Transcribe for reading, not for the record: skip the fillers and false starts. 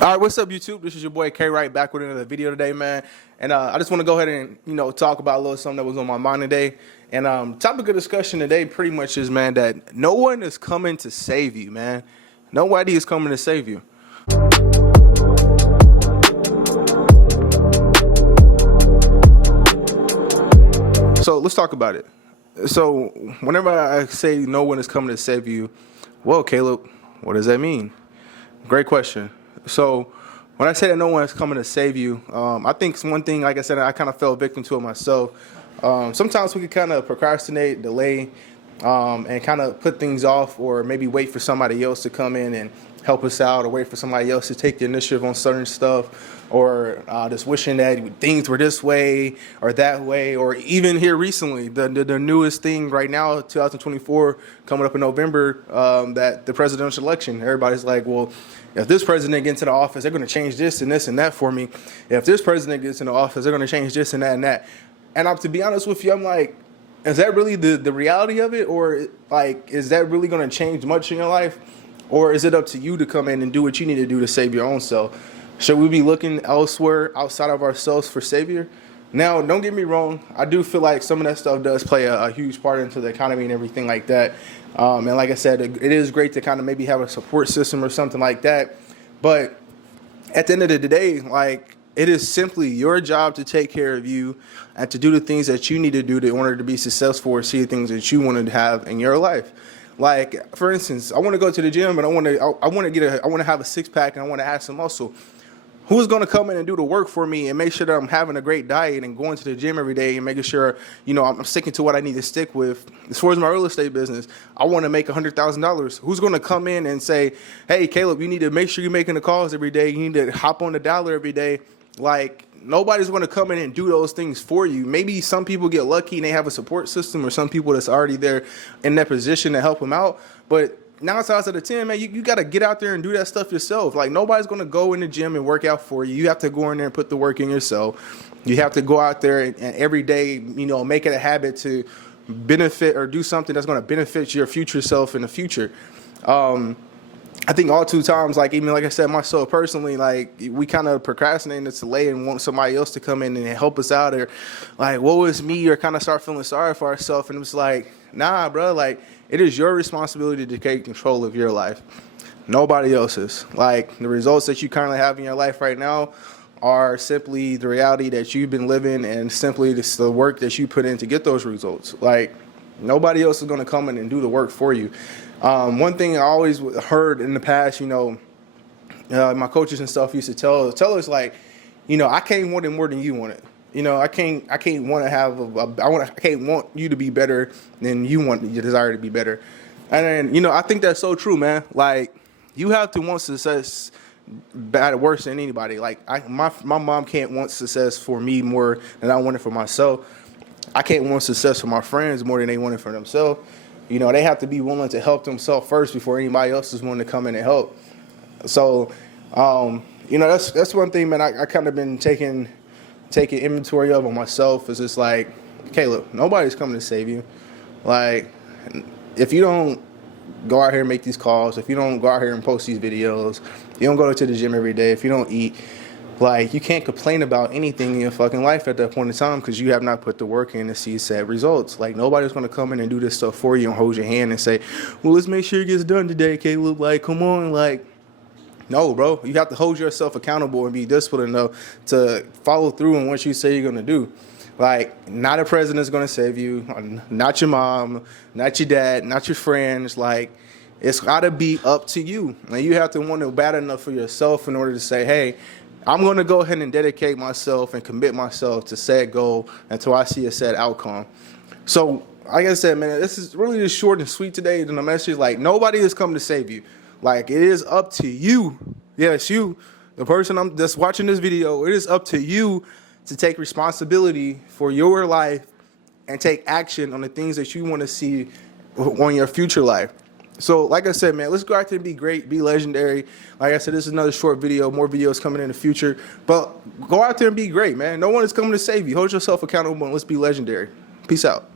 All right, what's up, YouTube? This is your boy K Wright back with another video today, man. And I just want to go ahead and talk about a little something that was on my mind today. And topic of discussion today pretty much is, man, that no one is coming to save you, man. Nobody is coming to save you. So let's talk about it. So whenever I say no one is coming to save you, well, Caleb, what does that mean? Great question. So when I say that no one is coming to save you, I think it's one thing, like I said, I kind of fell victim to it myself. Sometimes we can kind of procrastinate, delay, and kind of put things off, or maybe wait for somebody else to come in and help us out, or wait for somebody else to take the initiative on certain stuff, or just wishing that things were this way or that way. Or even here recently, the newest thing right now, 2024, coming up in November, that the presidential election, everybody's like, well, if this president gets into the office, they're going to change this and that for me. If this president gets into office, they're going to change this and that and that. And to be honest with you, I'm like, is that really the reality of it? Or like, is that really going to change much in your life? Or is it up to you to come in and do what you need to do to save your own self? Should we be looking elsewhere outside of ourselves for savior? Now, don't get me wrong. I do feel like some of that stuff does play a huge part into the economy and everything like that. And like I said, it is great to kind of maybe have a support system or something like that. But at the end of the day, like, it is simply your job to take care of you and to do the things that you need to do in order to be successful or see the things that you want to have in your life. Like, for instance, I want to go to the gym and I want to have a six pack and I want to add some muscle. Who's going to come in and do the work for me and make sure that I'm having a great diet and going to the gym every day and making sure, I'm sticking to what I need to stick with? As far as my real estate business, I want to make $100,000. Who's going to come in and say, hey, Caleb, you need to make sure you're making the calls every day. You need to hop on the dollar every day. Like, nobody's going to come in and do those things for you. Maybe some people get lucky and they have a support system, or some people that's already there in that position to help them out. But 9 times out of 10, man, you got to get out there and do that stuff yourself. Like, nobody's going to go in the gym and work out for you. You have to go in there and put the work in yourself. You have to go out there and every day, make it a habit to benefit or do something that's going to benefit your future self in the future. I think all two times, like, even like I said, myself personally, like, we kind of procrastinate and delay and want somebody else to come in and help us out, or like, what was me, or kind of start feeling sorry for ourselves. And it's like, nah, bro, like, it is your responsibility to take control of your life. Nobody else's. Like, the results that you currently have in your life right now are simply the reality that you've been living, and simply the work that you put in to get those results. Like, nobody else is going to come in and do the work for you. One thing I always heard in the past, my coaches and stuff used to tell us, like, I can't want it more than you want it. I can't want to have I can't want you to be better than you desire to be better. And then, I think that's so true, man. Like, you have to want success worse than anybody. Like, my mom can't want success for me more than I want it for myself. I can't want success for my friends more than they want it for themselves. They have to be willing to help themselves first before anybody else is willing to come in and help. So, that's one thing, man, I kind of been taking inventory of on myself. Is just like, Caleb, nobody's coming to save you. Like, if you don't go out here and make these calls, if you don't go out here and post these videos, you don't go to the gym every day, if you don't eat, like, you can't complain about anything in your fucking life at that point in time, because you have not put the work in to see said results. Like, nobody's going to come in and do this stuff for you and hold your hand and say, well, let's make sure it gets done today, Caleb. Like, come on. Like, no, bro. You have to hold yourself accountable and be disciplined enough to follow through on what you say you're going to do. Like, not a president's going to save you, not your mom, not your dad, not your friends. Like, it's got to be up to you. And you have to want it bad enough for yourself in order to say, hey, I'm going to go ahead and dedicate myself and commit myself to said goal until I see a said outcome. So, like I said, man, this is really just short and sweet today. And the message is, like, nobody is coming to save you. Like, it is up to you. Yes, you, the person that's watching this video, it is up to you to take responsibility for your life and take action on the things that you want to see on your future life. So, like I said, man, let's go out there and be great, be legendary. Like I said, this is another short video, more videos coming in the future. But go out there and be great, man. No one is coming to save you. Hold yourself accountable and let's be legendary. Peace out.